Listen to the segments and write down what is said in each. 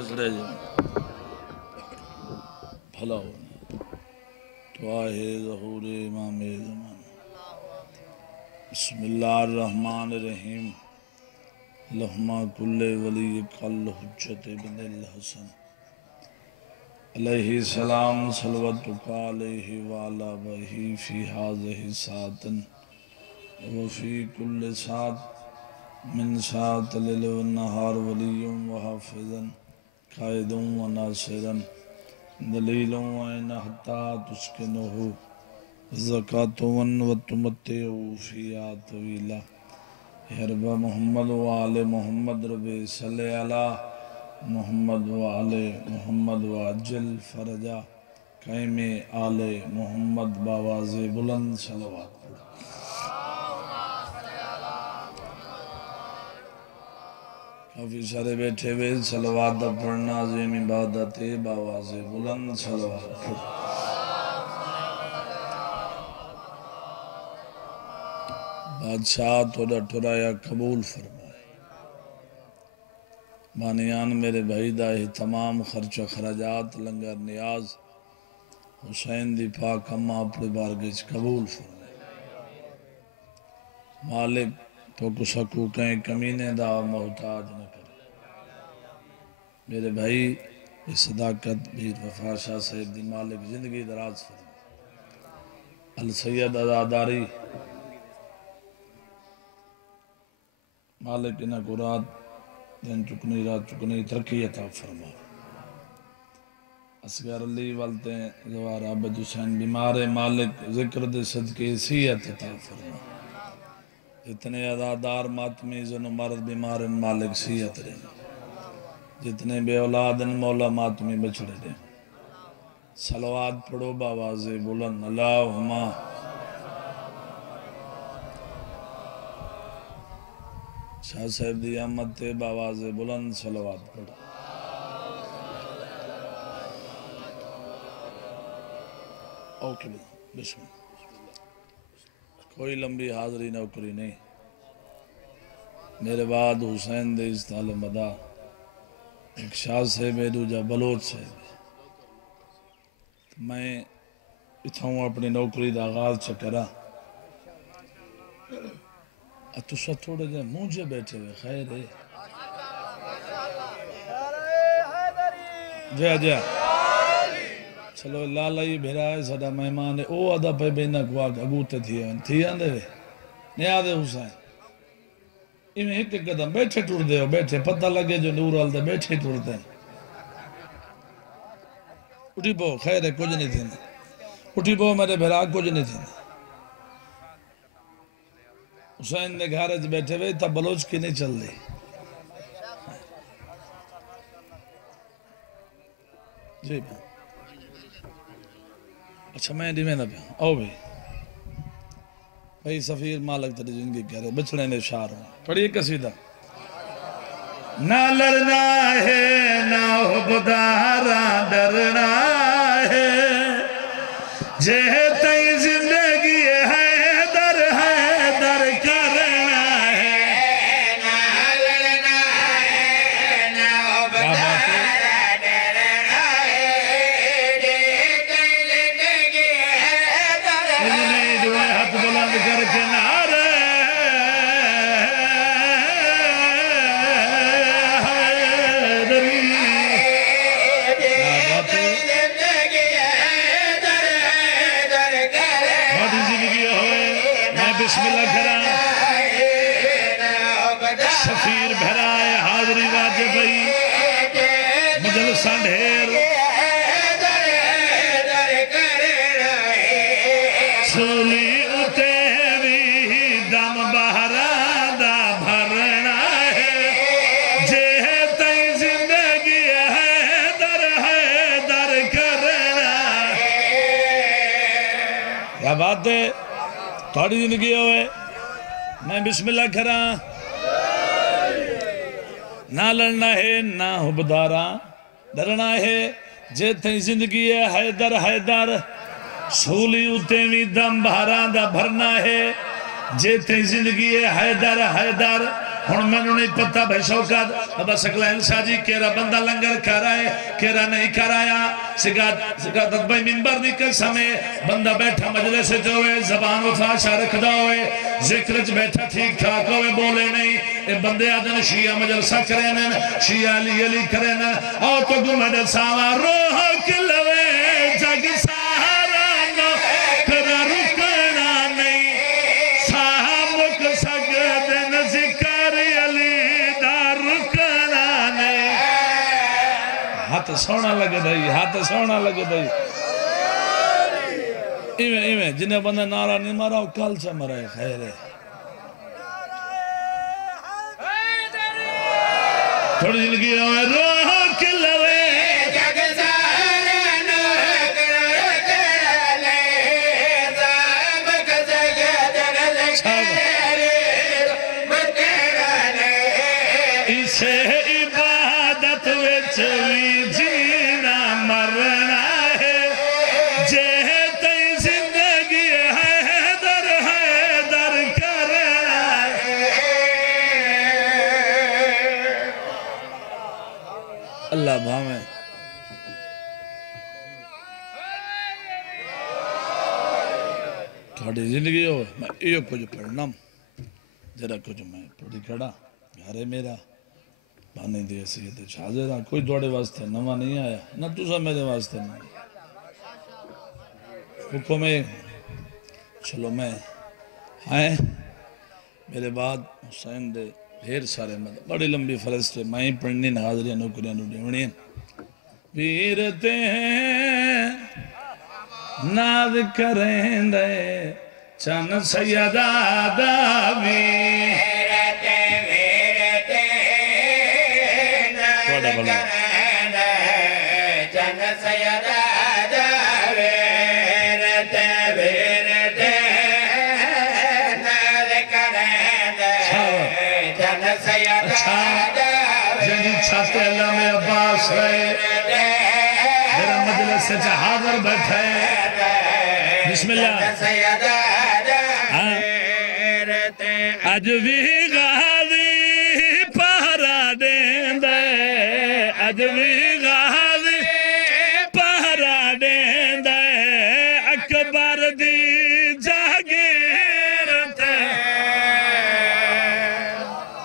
بسڑے جو بھلا ہونا تو آئے ظہور امام زمان بسم اللہ الرحمن الرحیم لہما کل ولی کل حجت ابن الحسن علیہ السلام صلواتک علیہ وعلا بہی فی حاضہ ساتن وفی کل سات من سات لیل و نہار ولی و حافظا قائد و ناصرا دلیل و عین حتی تسکنہو زکاة و تمتعو فیہا طویلا حرب محمد و آل محمد رب صلی علی محمد و آل محمد و عجل فرجا قائم آل محمد باواز بلند صلوات کافی سارے بیٹھے ہوئے صلوات پڑھنا عظیم عبادت باواز بلند صلوات بادشاہ تھوڑا ٹھرایا قبول فرمائے بانیان میرے بھائی داہی تمام خرچ و خراجات لنگر نیاز حسین دی پاک اماں اپنے بارگج قبول فرمائے مالک تو کو سکو کہیں کمینے دا محتاج نہ کرے میرے بھائی صداقت بیر وفا شاہ صاحب دی مالک زندگی دراز فرمائے السید ازاداری مالک انہ کو رات دن چکنی رات چکنی ترقی عطا فرما اصغر علی والتے زوار عبد حسین بیمار مالک ذکر دے صدقے سیعت عطا فرما جتنے عزادار ماتمی زن و مرد بیمار مالک سیعت رہے جتنے بے اولاد مولا ماتمی بچڑے رہے صلوات پڑھو باواز بلند اللہم شاہ صاحب دی احمد تے باواز بلند صلوات پڑھا اوکے بسم اللہ کوئی لمبی حاضری نوکری نہیں میرے بعد حسین دے استعال مدہ ایک شاہ صاحب ہے دوجہ بلوچ صاحب ہے میں اتھاؤں اپنی نوکری دا آغاز چکرا اتوسا تھوڑے جائے مونجھے بیٹھے ہوئے خیر ہے جا جا چلو لالا یہ بھیرا ہے سڑا مہمان ہے او آدھا پہ بینا کواک اگوتے تھی آندے ہوئے نہیں آدھے حسین انہیں ایک قدم بیٹھے ٹوڑ دے ہو بیٹھے پتہ لگے جو نور آل دے بیٹھے ٹوڑ دے اٹھی پو خیر ہے کچھ نہیں تھی اٹھی پو میرے بھیرا کچھ نہیں تھی حسین نے گھارج بیٹھے ہوئے تب بلوچ کی نہیں چل دی جی اچھا میں دی میں نہ پہا آؤ بھئی بھئی سفیر مالک تری زندگی کہہ رہے بچڑے نے شعر ہوں پڑھئے قصیدہ نہ لڑنا ہے نہ حبدارا ڈرنا ہے جہتے زندگی ہے در کرنا ہے نہ لڑنا ہے نہ حبدارا ڈرنا ہے جہتے زندگی ہے در انہیں جو ہے ہاتھ بلند کر کے نعرے بسم اللہ کرام سفیر بھرائے حاضری واجب بھئی مجلسہ ڈھیر سولی اتے بھی دم بہرا دا بھرنا ہے جہتے زندگی ہے در کرنا کیا بات ہے تھوڑی زندگی ہوئے میں بسم اللہ کھرا نہ لڑنا ہے نہ حبدارا ڈرنا ہے جیتے زندگی ہے حیدر سولی اتے بھی دم بھارا دا بھرنا ہے جیتے زندگی ہے حیدر ہن مینوں نہیں پتہ بھائی شوکت ابا سکلین شاہ جی کیرا بندہ لنگر کر آئے کیرا نہیں کر آیا سکات بھائی منبر دی قسم بندہ بیٹھا مجلس جو ہوئے زبان وفاشا رکھدا ہوئے ذکر چ بیٹھا ٹھیک ٹھاک ہوئے بولے نہیں اے بندے آدن شیعہ مجلسہ کریں شیعہ علی علی کریں اور تو گمڑ ساوا روح کلوے جگ سہارا نو کرا رکنا نہیں سامک سگدن ذکر علی دا رکنا نہیں ہاتھ سونا لگے دائی ہاتھ سونا لگے دائی ایویں جنہیں بندہ نعرہ نہیں مارا وہ کل سے مرائے خیر ہے تھوڑی زندگی ہوئے روح کلوے جگ سہارا نو کرا رکنا نہیں سامک سگدن ذکر رکنا نہیں اسے عبادت وچ وی جینا مرنا ہے جے تی زندگی ہے در کرنا ہے اللہ بھاویں تھوڑی زندگی ہو میں یہ کچھ پڑھنا جرا کچھ میں پڑھی کھڑا گھر میرا بانے دی حیثیت حاضر کوئی دوڑے واسطے نواں نہیں آیا نہ تسا میرے واسطے نہیں حکم ہے چلو میں آئے میرے بعد حسین دے ڈھیر سارے مدد بڑی لمبی فرسٹے میں ہی پڑھنی حاضریاں نوکریاں ڈھونڈی ویرتے ہیں ناز کریں دے چن سیدہ داوی توڑا بلا چن سیدہ داوی ناز کریں دے چن سیدہ داوی جنہی چھاتے اللہ میں عباس رہے میرا مجلس سے حاضر بیٹھے بسم اللہ اج بھی غازی پہرا دین دے اج بھی غازی پہرا دین دے اکبر دی جاگیر تے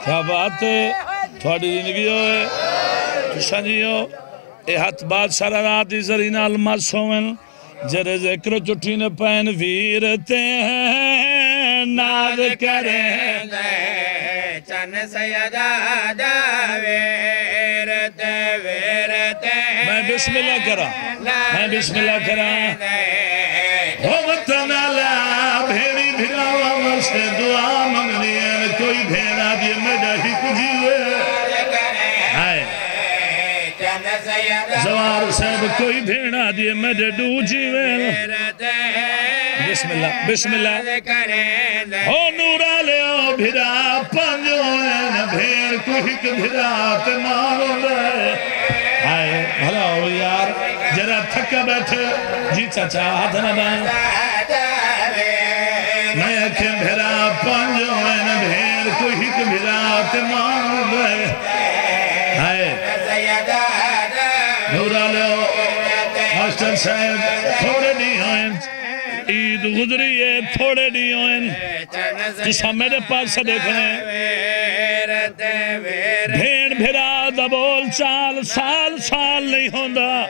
کیا بات ہے تھوڑی زندگی ہوئے تو سنجیو اے ہاتھ بادشاہ رات دی زرین الماس ہوئن جرے ذکر چٹھی نے پین ویرتے ہیں ناز کریں دے چن سیدہ ویرتے میں بسم اللہ کرا ہو وطن اللہ بھیڑی بھیڑاوا واسطے دعا منگنی ہے کوئی بھیڑا دی مدہ ہی کجیوے زوار صاحب کوئی بھیڑا دیئے میرے ڈو جیوے بسم اللہ ہو نورا لے او بھیڑا پنجو ہے بھیڑ کو ہک بھیڑا تے مارو لے آئے بھلا ہو یار جرا تھکا بیٹھے جی چاچا ہاتھ نہ بان میں اکھیں بھیڑا پنجو ہے بھیڑ کو ہک بھیڑا تے مارو لے آئے نورا لو ماسٹر صاحب تھوڑے نہیں ہوئیں عید گزری ہے تھوڑے نہیں ہوئیں تسا میرے پاس سے دیکھ رہے ہیں بھیڑ بھیڑا دبول چال سال سال نہیں ہوندہ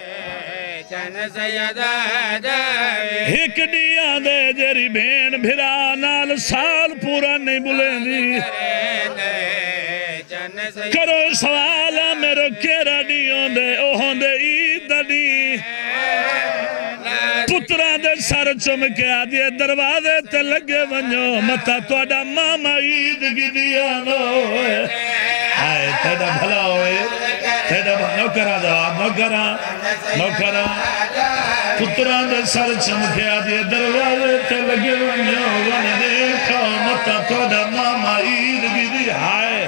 ایک دیا دے جری بھیڑ بھیڑا نال سال پورا نہیں بلیں دی کرو سوالا میرے کیرا دیوں دے اوہن دے عید دی پتران دے سر چمکے آدھے دروازے تے لگے ونجو متا توڑا ماما عید کی دیا نو آئے تیڑا بھلا ہوئے تیڑا بھلا نوکرا پتران دے سر چمکے آدھے دروازے تے لگے ونجو ون دیکھو متا توڑا ماما عید کی دیا آئے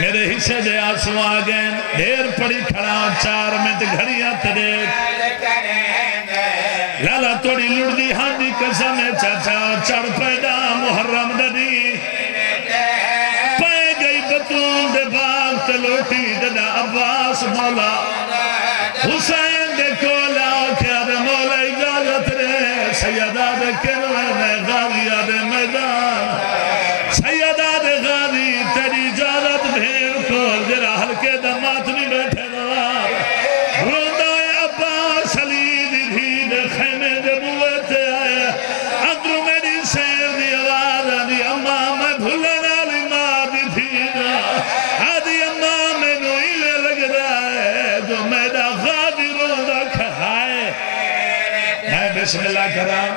میرے حصے دے آسو آگئن دیر پڑی کھڑا 4 منٹ گھڑیاں تے دیکھ لالا توڑی لڑ دی ہاں دی قسم چاچا چڑ پیدا محرم دی جدا عباس مولا حسین دے کولا کیا دے مولا اجازت رے سیدہ دے کنوے میں غازیہ دے میدان سیدہ دے غازی تیری اجازت بھیڑ کول جرا ہلکے دمات نہیں بیٹھے دوار روندہ عباس علی دی دھید خیمے دے بوتے آئے اندرو میری سیر دی آواز آدھی اماں میں بھولنا لی ماں دی دھیدہ آدھی اماں میں نوئیلے لگ رہا ہے جو میدہ غازی روندہ کھائے میں بسم اللہ کرام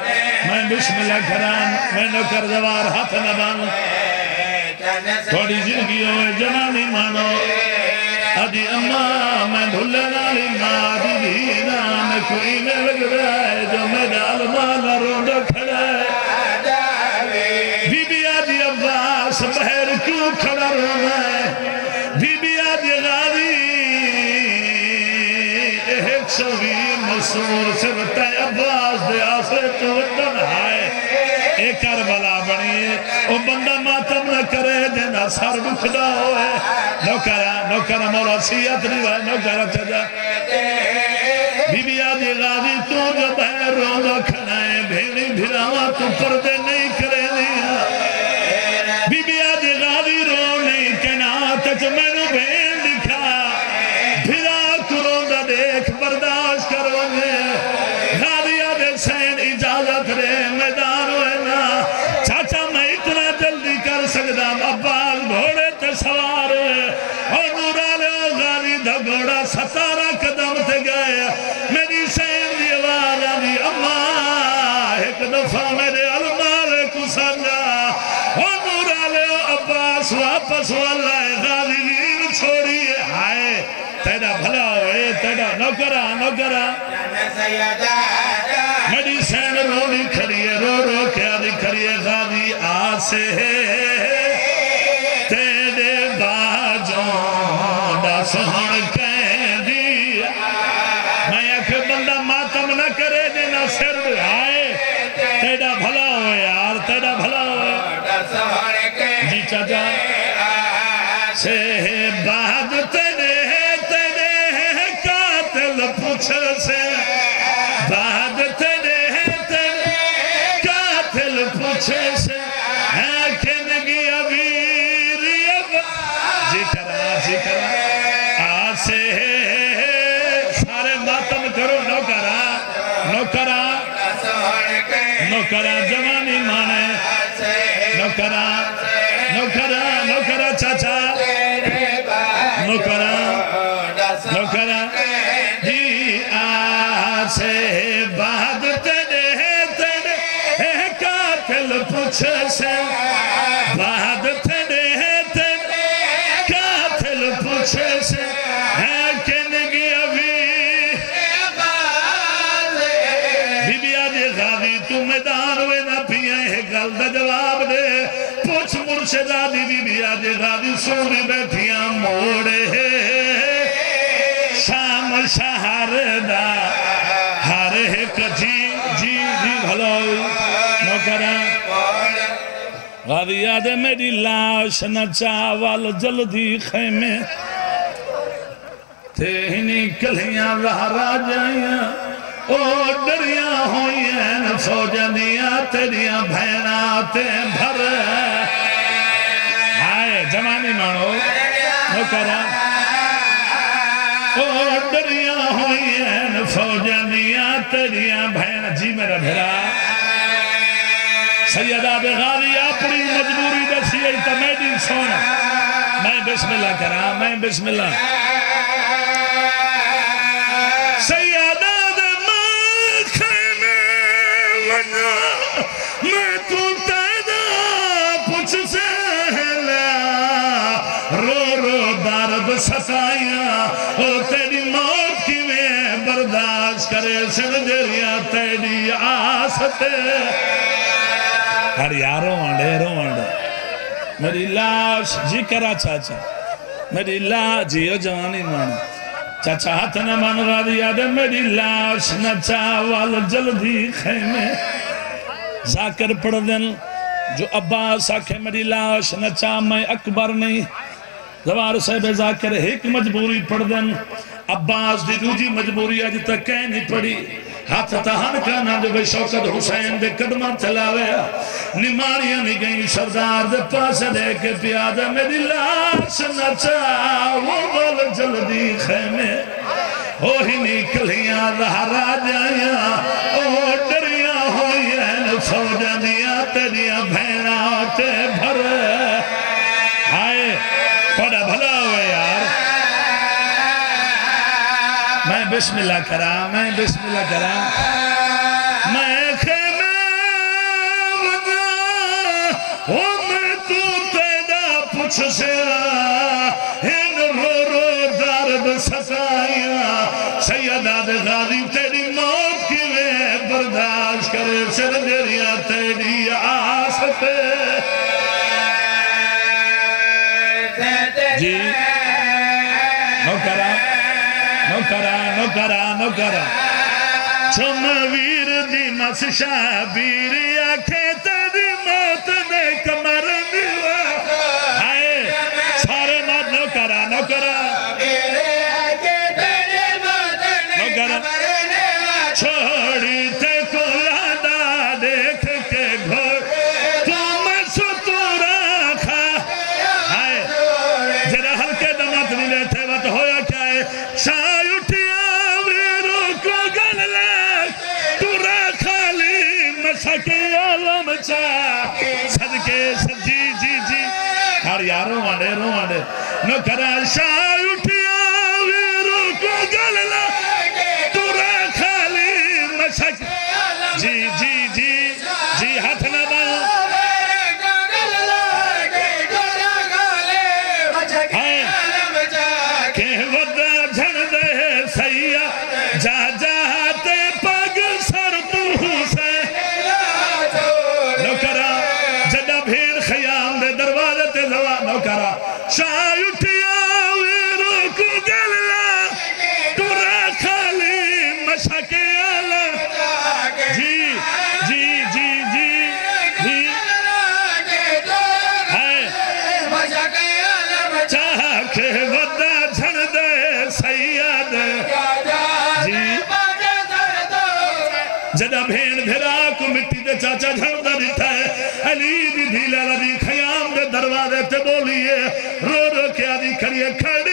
میں بسم اللہ کرام میں نوکر دوار ہاتھ نہ بانو تھوڑی زندگی ہوئے جنانی مانو آدھی اماں میں بھولنا لی ماں دی دھیدہ میں کوئی میں لگ رہا ہے جو میدہ علماء روندہ کھڑا ہے بی بی آدھی عباس بہر کیوں کھڑا رونا ہے بی بی آدھی غازی ایک سوی مصور سے بتائے عباس دے آسے تو وطن آئے ایک کربلا بنیے او بندہ ماتم نہ کرے جنہ سر بکھدا ہوئے نوکرہ مولا سیت نہیں ہوئے نوکرہ چجا بی بی آدھی غازی تو جو بہر روزہ کھنائے بھیڑی بھیراوہ تو پردے نہیں کرے دیا بی بی آدھی غازی رو نہیں کہنا تچ میں نو بھیڑ دکھا بھیرا کروندہ دیکھ برداشت کرو گے غازی آدھے سین اجازت رے میدان ہوئے نا چاچا میں اتنا جلدی کر سکتا عباس گھوڑے تے سوار اور نورا لے غازی دھا گھوڑا 17 قدم تے گئے میری سین دی آواز آدھی اماں ایک دفعہ میرے علمال کو سمجھا اور نورا لے عباس واپس واللہ غازی گیر چھوڑیے ہائے تیرا بھلا ہوئے تیرا نوکرہ میری سین رونی کھڑیے رو کیا دی کھڑیے غازی آسے تیرے باجوں دا سہن کہہ دیا میں ایک بندہ ماتم نہ کرے جنہ سر آئے تیرا بھلا ہوئے یار تیرا بھلا ہوئے جی چاچا سے بعد تیرے قاتل پوچھ سے بعد تیرے قاتل پوچھ سے ہے کنگی ابیری اب جی کرا آسے سارے ماتم کرو نوکرہ جوانی مانے نوکرہ چاچا نوکرہ جی آسے بعد تیرے قاتل پوچھ سے بعد تیرے قاتل پوچھ سے ہے کنگی ابھی بی بی آدھی غازی تو میدان ہوئے نہ پیئے ہے گل دا جواب دے پوچھ مرشدہ دی بی آدھی غازی سونی بیٹھیاں موڑے شام شہر دا ہر ایک جی بھلو نوکرہ غازی یاد میری لاش نہ چاول جلدی خیمے تھے ہنی کلیاں رہا جائیاں او ڈریاں ہوئیں فوجنیاں تیریاں بھیناں تے بھر آئے جوانی مانو نوکرہ او ڈریاں ہوئیں فوجنیاں تیریاں بھیناں جی میرا بھیرا سیدہ بے غازی اپنی مجبوری دسی ہے تو میں دن سونا میں بسم اللہ کرا میں بسم اللہ سیدہ دے ماں خیمے ونا میں تو تیدا پچھ سہلا رو درد ستائیاں او تیری موت کی میں برداشت کرے سندریاں تیری آستے ہر یاروں وانڈے میری لاش جی کرا چاچا میری لاش جیو جوانی مانا چاچا ہاتھ نہ مان غازی آدھے میری لاش نہ چاول جلدی خیمے ذاکر پڑھ دن جو عباس آکھے میری لاش نہ چاہ میں اکبر نہیں زوار صاحب ذاکر ایک مجبوری پڑھ دن عباس دی دوجی مجبوری آج تک کہیں نہیں پڑی ہاتھ تہان کانا جو بے شوکت حسین دے قدمان چلاوے نماریاں نہیں گئیں سردار دے پاس دے کے پیادہ میری لاش نچا وہ بول جلدی خیمے اوہی نکلیاں رہا جائیاں اوہ ڈریاں ہوئیں فوجہ دیا تیریاں بھینا تے بھر آئے بڑا بھلا ہوئے یار میں بسم اللہ کرام میں بسم اللہ کرام میں خیمے وجہ میں تو پیدا پچھ سے ان رو رو درد ستائیاں سیدہ دے غازی تیری موت کی میں برداشت کرے سر جریاں تیری آس پہ جی نوکرا چم ویر دی مس شابیر آکھے تیری موت دے کمر دیوا آئے سارے مات نوکرا چھوڑی تے کو یادا دیکھ کے گھر تم ستورا کھا آئے جرہ ہلکے دمات نہیں لیتے وقت ہویا کیا ہے شاہ اٹھیا ویرو کو گل لگ تورا خالی مسکی عالم چاہ صدقے جی ہر یاروں آنے نو کرا شاہ اٹھیا ویرو کو گل لگ تورا خالی مسکی جی ہاتھ نہ باؤں شاہ اٹھیا ویرو کو گللا تورا خالی مشک آلہ جی چاہ کے ودا جھن دے سید جی جدہ بھین بھیرا کو مٹی دے چاچا جھن دا دیتا ہے علی دی دھیلہ دی خیام دے دروازے تے بولیے رو رو کیا دی کھڑیے کھڑی